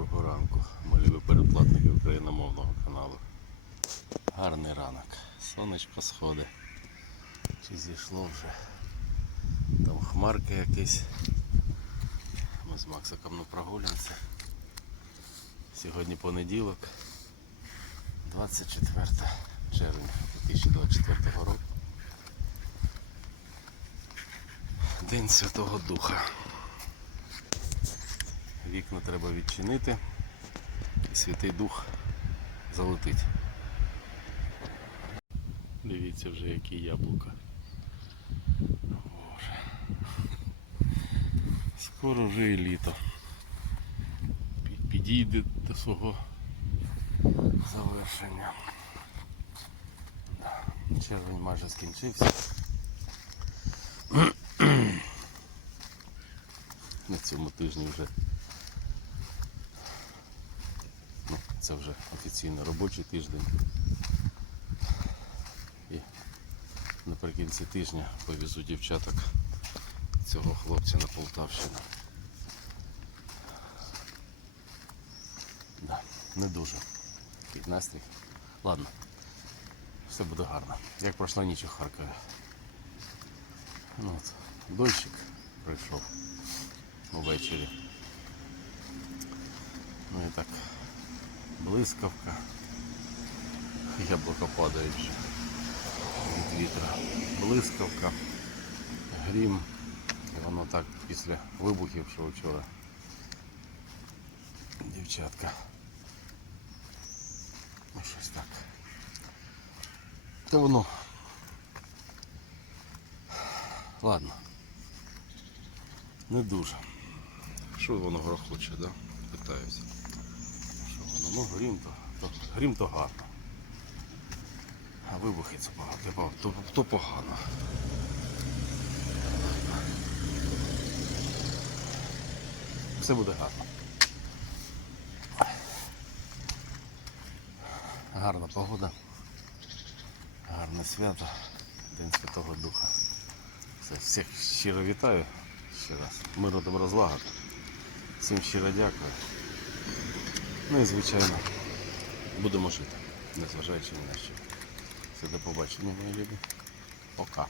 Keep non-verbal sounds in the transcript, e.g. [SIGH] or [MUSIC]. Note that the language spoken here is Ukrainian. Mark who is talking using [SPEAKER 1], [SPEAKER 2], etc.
[SPEAKER 1] Доброго ранку, мої передплатники україномовного каналу. Гарний ранок. Сонечко сходить. Чи зійшло вже? Там хмарки якісь. Ми з Максиком на прогулянці. Сьогодні понеділок, 24 червня 2024 року. День Святого Духа. Вікна треба відчинити і Святий Дух залетить. Дивіться вже які яблука. Боже. Скоро вже і літо. Підійде до свого завершення. Червень майже скінчився. [CLEARS THROAT] На цьому тижні вже Ну, це вже офіційно робочий тиждень. І наприкінці тижня повезу дівчаток цього хлопця на Полтавщину. Да, не дуже. Такий настрій. Ладно, все буде гарно. Як пройшла ніч у Харкові. Ну, от, дощик прийшов увечері. Ну і так блискавка. Яблука падають вже від вітра. Блискавка, грім. І воно так після вибухів, що вчора. Дівчатка. Ну щось так. Та воно. Ладно. Не дуже. Що воно грохоче, да? Питаюся. Ну, грім то, то, грім то гарно. А вибухи це погано, то, то погано. Все буде гарно. Гарна погода. Гарне свято. День Святого Духа. Все, всіх щиро вітаю ще раз. Миру добра злагоди. Всім щиро дякую. Ну і звичайно, будемо жити, незважаючи на що. Все, до побачення, мої любі. Пока.